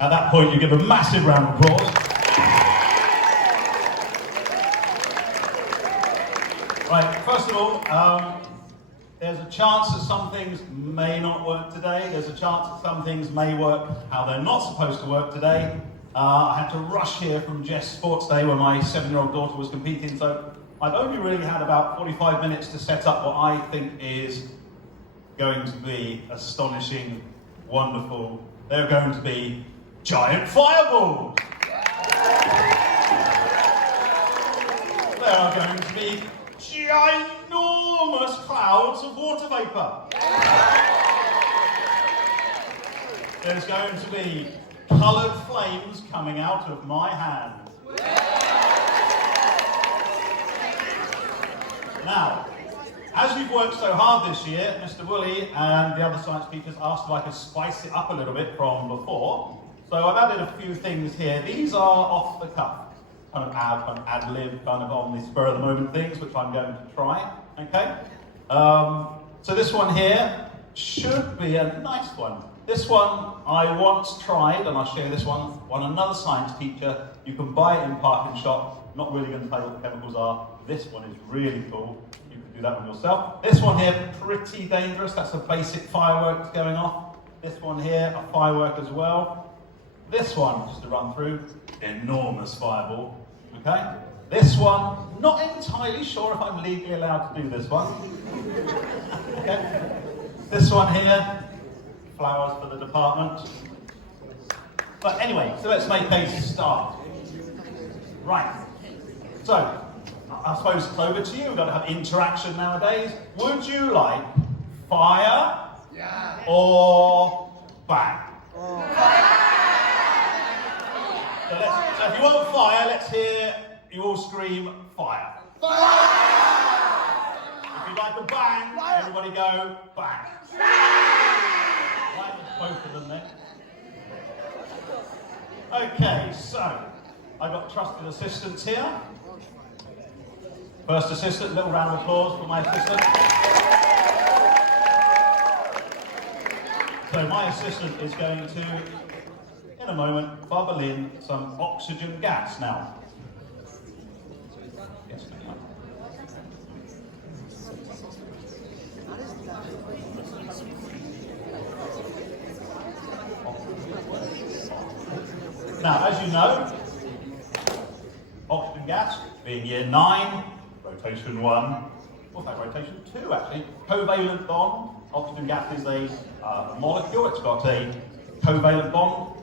At that point, you give a massive round of applause. Right, first of all, there's a chance that some things may not work today. There's a chance that some things may work how they're not supposed to work today. I had to rush here from Jess Sports Day where my 7-year-old daughter was competing, so I've only really had about 45 minutes to set up what I think is going to be astonishing, wonderful. They're going to be giant fireballs. There are going to be ginormous clouds of water vapour. There's going to be coloured flames coming out of my hand. Now, as we've worked so hard this year, Mr Woolley and the other science teachers asked if I could spice it up a little bit from before. So I've added a few things here. These are off the cuff, kind of ad-lib, kind of on the spur of the moment things, which I'm going to try, okay? So this one here should be a nice one. This one I once tried, and I'll share this one another science teacher. You can buy it in Parking Shop. Not really going to tell you what the chemicals are. This one is really cool. You can do that one yourself. This one here, pretty dangerous. That's a basic fireworks going off. This one here, a firework as well. This one, just to run through, enormous fireball. Okay? This one, not entirely sure if I'm legally allowed to do this one. Okay? This one here, flowers for the department. But anyway, so let's make a start. Right. So, I suppose it's over to you. We've got to have interaction nowadays. Would you like fire or bang? So if you want fire, let's hear you all scream fire. If you'd like a bang, everybody go bang. Right, both of them then. Okay, so I've got trusted assistants here. First assistant, little round of applause for my assistant. So my assistant is going to, in a moment, bubble in some oxygen gas now. Yes, now, as you know, oxygen gas, being year 9, rotation 1, what's that, rotation 2 actually, covalent bond. Oxygen gas is a molecule, it's got a covalent bond.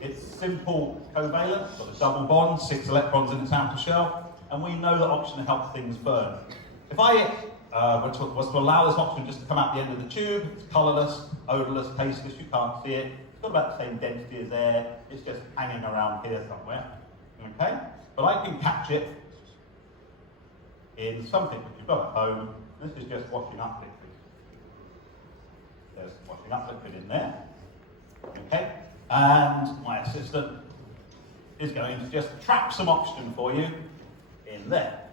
It's simple covalent, it's got a double bond, 6 electrons in its outer shell, and we know that oxygen helps things burn. If I was to allow this oxygen just to come out the end of the tube, it's colourless, odourless, tasteless, you can't see it. It's got about the same density as air, it's just hanging around here somewhere. Okay? But I can catch it in something that you've got at home. This is just washing up liquid. There's washing up liquid in there. Okay? And my assistant is going to just trap some oxygen for you in there.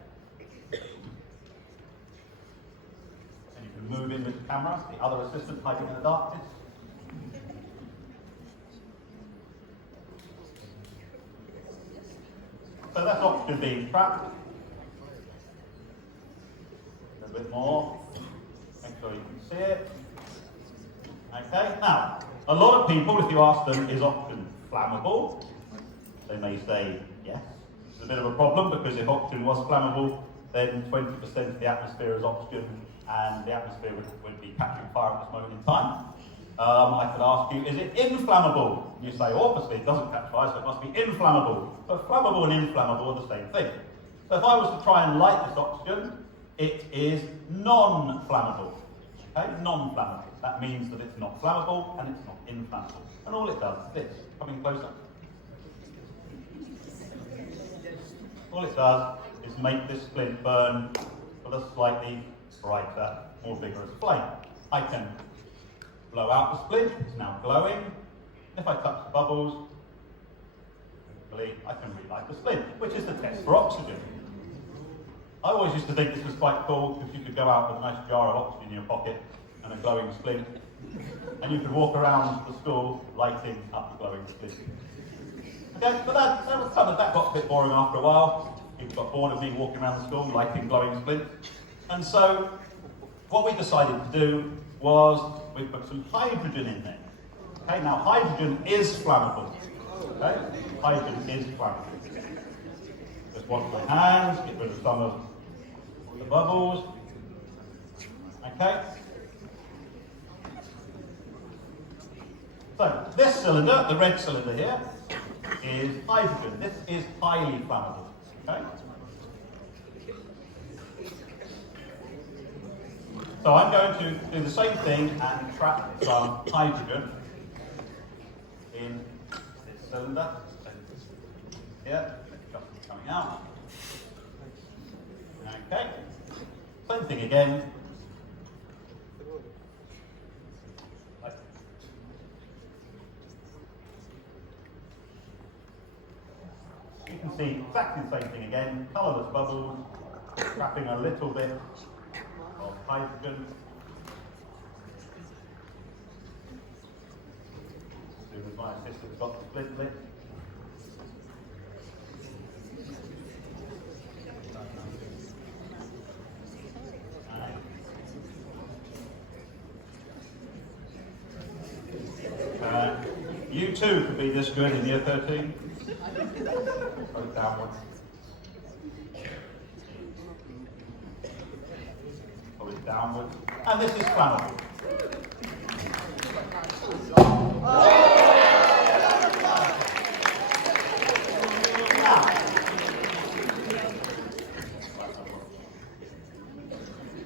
And you can move in with the camera, the other assistant hiding in the darkness. So that's oxygen being trapped. A little bit more. Make sure you can see it. Okay, now, a lot of people, if you ask them, is oxygen flammable? They may say yes. It's a bit of a problem because if oxygen was flammable, then 20% of the atmosphere is oxygen and the atmosphere would be catching fire at this moment in time. I could ask you, is it inflammable? You say, obviously it doesn't catch fire, so it must be inflammable. But flammable and inflammable are the same thing. So if I was to try and light this oxygen, it is non-flammable. Okay, non-flammable. That means that it's not flammable and it's not inflammable. And all it does is this, coming closer. All it does is make this splint burn with a slightly brighter, more vigorous flame. I can blow out the splint, it's now glowing. If I touch the bubbles, hopefully I can relight the splint, which is the test for oxygen. I always used to think this was quite cool because you could go out with a nice jar of oxygen in your pocket and a glowing splint. And you could walk around the school lighting up the glowing splint. Okay, but that got a bit boring after a while. People got bored of me walking around the school lighting glowing splints. And so what we decided to do was we put some hydrogen in there. Okay, now hydrogen is flammable. Okay, hydrogen is flammable. Just wash my hands, get rid of some of the bubbles. Okay. So this cylinder, the red cylinder here, is hydrogen. This is highly flammable. Okay. So I'm going to do the same thing and trap some hydrogen in this cylinder. Here, just coming out. Okay. Same thing again. You can see exactly the same thing again. Colourless bubbles, trapping a little bit of hydrogen. As soon as my assistant's got the splint lit. You too could be this good in year 13. Put it downwards. Pull it downwards. And this is flammable.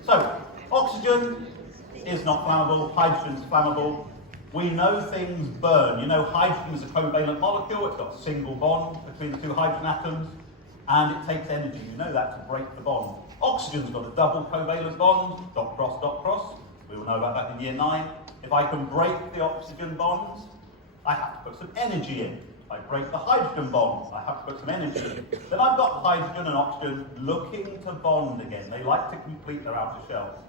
So, oxygen is not flammable, hydrogen is flammable. We know things burn. You know, hydrogen is a covalent molecule. It's got a single bond between the two hydrogen atoms, and it takes energy. You know that to break the bond. Oxygen's got a double covalent bond, dot cross, dot cross. We all know about that in year 9. If I can break the oxygen bonds, I have to put some energy in. If I break the hydrogen bonds, I have to put some energy in. Then I've got hydrogen and oxygen looking to bond again. They like to complete their outer shells.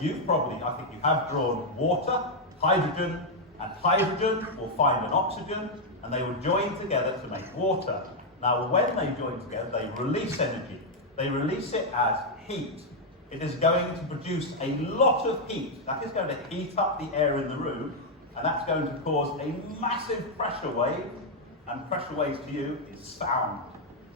You've probably, I think you have drawn water, hydrogen, and hydrogen will find an oxygen, and they will join together to make water. Now, when they join together, they release energy. They release it as heat. It is going to produce a lot of heat. That is going to heat up the air in the room, and that's going to cause a massive pressure wave, and pressure waves to you is sound.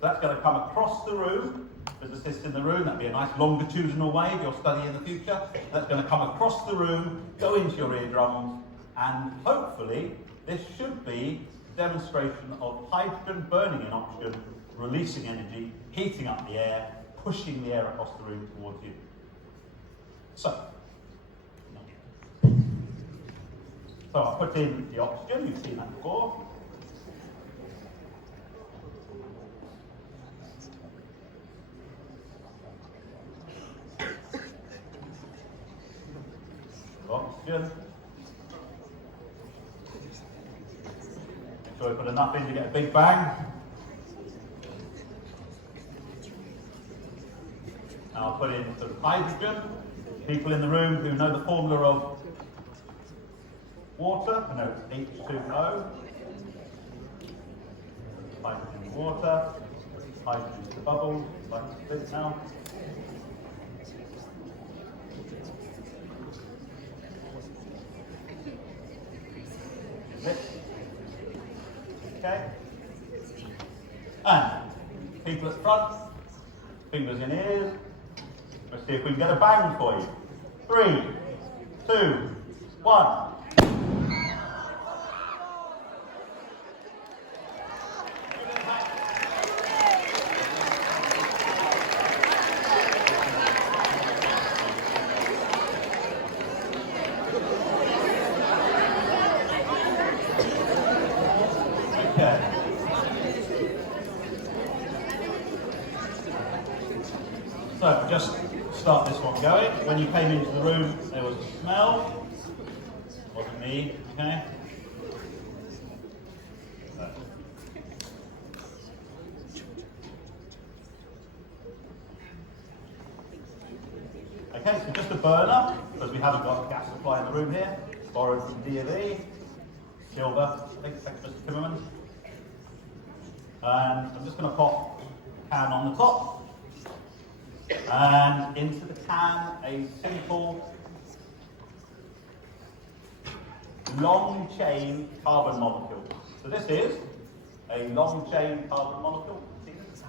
So that's going to come across the room. Physicists in the room, that'd be a nice longitudinal wave you'll study in the future. That's going to come across the room, go into your eardrums, and hopefully this should be a demonstration of hydrogen burning in oxygen, releasing energy, heating up the air, pushing the air across the room towards you. So I'll put in the oxygen, you've seen that before. Oxygen. So we put enough in to get a big bang. Now I'll put in some hydrogen. People in the room who know the formula of water, I know it's H2O. Hydrogen water. Hydrogen is the bubble, like this now. Okay. And people at front, fingers in ears. Let's see if we can get a bang for you. 3, 2, 1. So just start this one going. When you came into the room, there was a smell. Wasn't me, okay? So. Okay, so just a burner, because we haven't got a gas supply in the room here. borrowed from D&E, silver, I think, thanks Mr Timmermans. And I'm just going to pop the can on the top, and into the can a simple long chain carbon molecule. So this is a long chain carbon molecule. See this?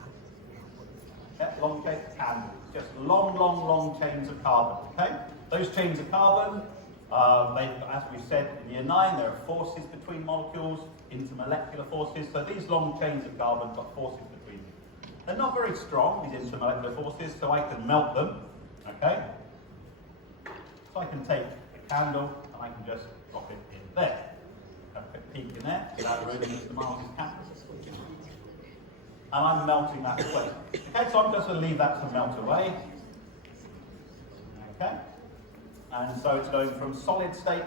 Yeah, long chain candle. Just long chains of carbon. Okay? Those chains of carbon, as we said in year 9, there are forces between molecules, intermolecular forces. So these long chains of carbon got forces between them. They're not very strong, these intermolecular forces, so I can melt them. Okay? So I can take a candle and I can just drop it in there. Have a quick peek in there without ruining Mr. Mars' candle. And I'm melting that away. Okay, so I'm just going to leave that to melt away. Okay? And so it's going from solid state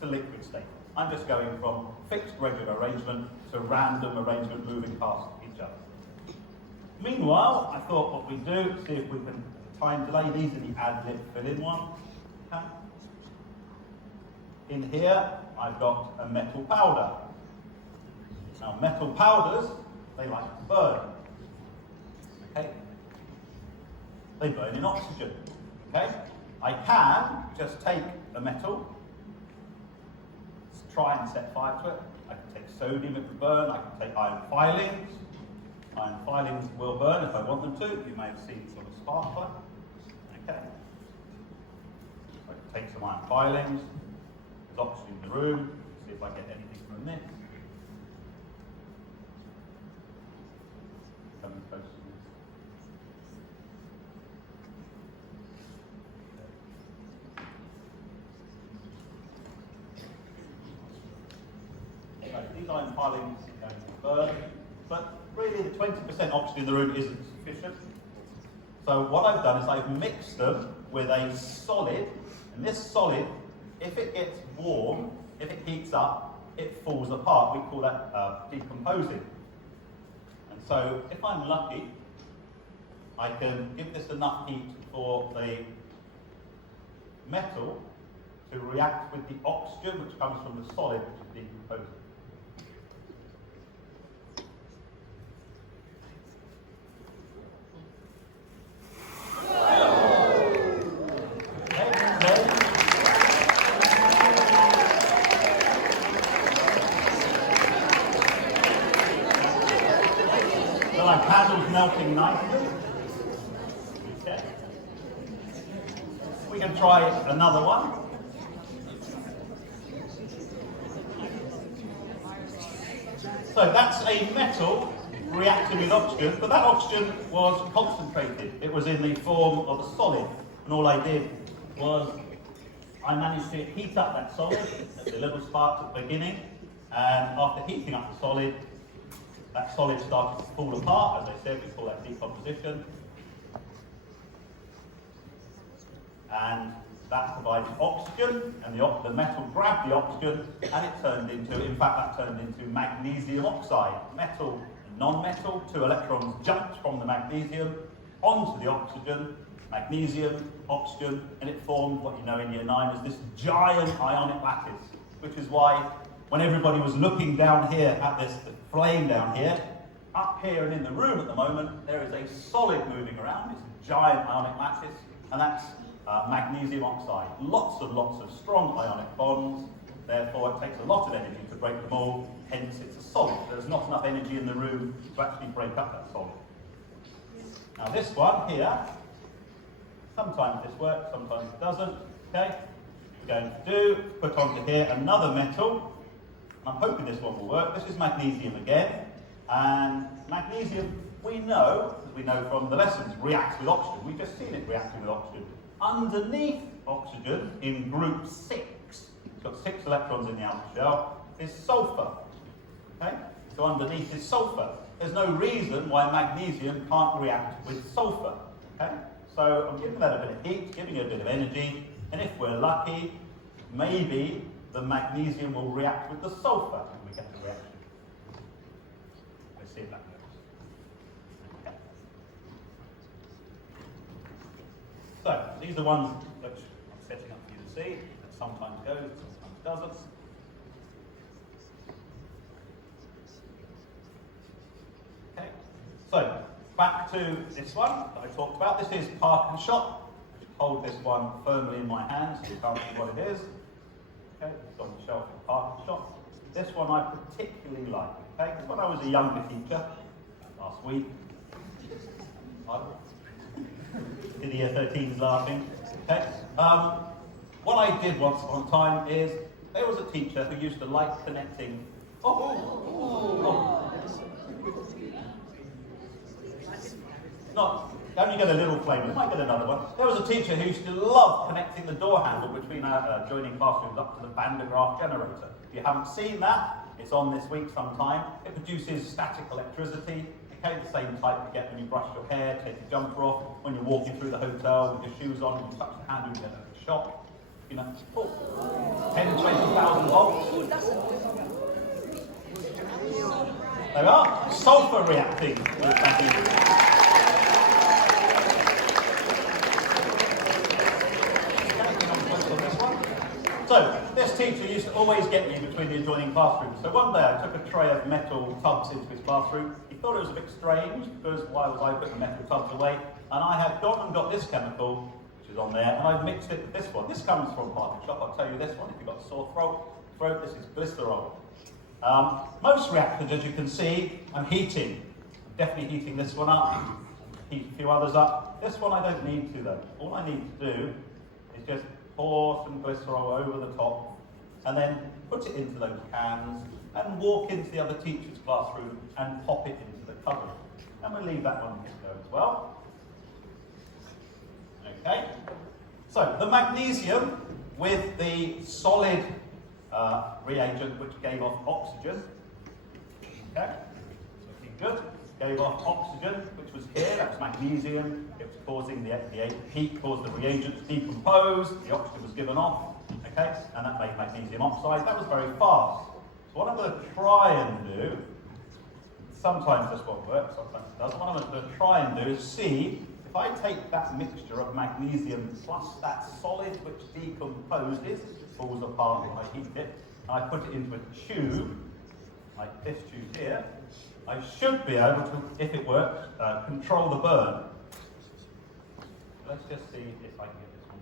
to liquid state. I'm just going from fixed regular arrangement to random arrangement moving past each other. Meanwhile, I thought what we'd do, see if we can time delay. These are the ad-lib fill-in one. Okay. In here, I've got a metal powder. Now, metal powders, they like to burn. Okay? They burn in oxygen. Okay? I can just take a metal, try and set fire to it. I can take sodium, it will burn. I can take iron filings. Iron filings will burn if I want them to. You may have seen sort of sparkler. Okay. I can take some iron filings. There's oxygen in the room. See if I get anything from this. Coming close to this. So these iron filings are going to burn, but really the 20% oxygen in the room isn't sufficient. So what I've done is I've mixed them with a solid, and this solid, if it gets warm, if it heats up, it falls apart. We call that decomposing. And so if I'm lucky, I can give this enough heat for the metal to react with the oxygen which comes from the solid, which is decomposing. So our candle's melting nicely. Okay. We can try another one. So that's a metal reacting with oxygen, but that oxygen was concentrated. It was in the form of a solid, and all I did was I managed to heat up that solid. There's a little spark at the beginning, and after heating up the solid, that solid started to fall apart. As I said, we call that decomposition. And that provided oxygen, and the metal grabbed the oxygen, and it turned into, in fact, that turned into magnesium oxide. Metal and non-metal, 2 electrons jumped from the magnesium onto the oxygen, magnesium, oxygen, and it formed what you know in year 9 as this giant ionic lattice, which is why when everybody was looking down here at this flame down here, up here and in the room at the moment, there is a solid moving around, it's a giant ionic lattice, and that's magnesium oxide. Lots of strong ionic bonds, therefore it takes a lot of energy to break them all, hence it's a solid. There's not enough energy in the room to actually break up that solid. Now this one here, sometimes this works, sometimes it doesn't. Okay, we're going to do, put onto here another metal. I'm hoping this one will work. This is magnesium again. And magnesium, we know, as we know from the lessons, reacts with oxygen. We've just seen it reacting with oxygen. Underneath oxygen, in group 6, it's got 6 electrons in the outer shell, is sulfur. Okay? So underneath is sulfur. There's no reason why magnesium can't react with sulfur. Okay? So I'm giving that a bit of heat, giving it a bit of energy, and if we're lucky, maybe the magnesium will react with the sulfur and we get the reaction. Let's see if that works. Okay. So these are ones which I'm setting up for you to see. That sometimes goes, sometimes doesn't. Okay, so back to this one that I talked about. This is Park and Shop. Just hold this one firmly in my hand so you can't see what it is. Okay, it's on the shelf at Park and Shop. This one I particularly like. Okay, because when I was a younger teacher, last week, did the year 13s laughing? Okay. What I did once upon a time is there was a teacher who used to like connecting. Only get a little flame. You might get another one. There was a teacher who used to love connecting the door handle between our adjoining classrooms up to the Van de Graaff generator. If you haven't seen that, it's on this week sometime. It produces static electricity. Okay, the same type you get when you brush your hair, take your jumper off, when you're walking through the hotel with your shoes on, and you touch the handle, you get a shock. You know, 10, 20,000 volts. There we are. Sulfur reacting with magnesium. So, this teacher used to always get me between the adjoining classrooms. So one day I took a tray of metal tubs into his classroom. He thought it was a bit strange because why was I putting the metal tubs away? And I have gone and got this chemical, which is on there, and I've mixed it with this one. This comes from Park and Shop. I'll tell you this one. If you've got a sore throat, this is glycerol. Most reactors, as you can see, I'm heating. I'm definitely heating this one up. Heat a few others up. This one I don't need to though. All I need to do is just pour some glycerol over the top and then put it into those cans and walk into the other teacher's classroom and pop it into the cupboard. And we'll leave that one here as well. Okay, so the magnesium with the solid reagent which gave off oxygen. Okay, looking good. Gave off oxygen, which was here, that's magnesium. It was causing the heat, caused the reagent to decompose, the oxygen was given off, okay, and that made magnesium oxide. That was very fast. So what I'm going to try and do, sometimes this won't work, sometimes it doesn't. What I'm going to try and do is see if I take that mixture of magnesium plus that solid which decomposes, falls apart when I heat it, and I put it into a tube, like this tube here, I should be able to, if it works, control the burn. Let's just see if I can get this one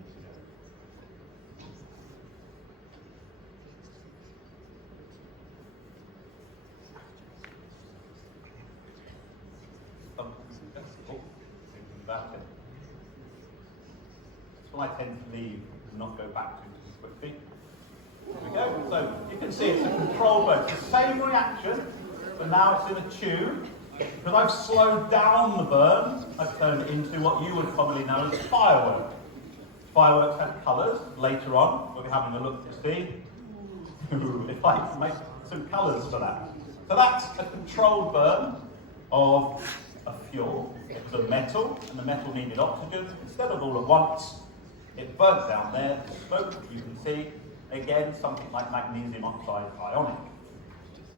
thinking about it. That's what I tend to leave and not go back to too quickly. There we go. So you can see it's a control burn. It's the same reaction. But now it's in a tube. Because I've slowed down the burn, I've turned it into what you would commonly know as fireworks. Fireworks have colours. Later on, we'll be having a look to see if I can make some colours for that. So that's a controlled burn of a fuel. It was a metal, and the metal needed oxygen. Instead of all at once, it burnt down there. The smoke, you can see, again, something like magnesium oxide ionic.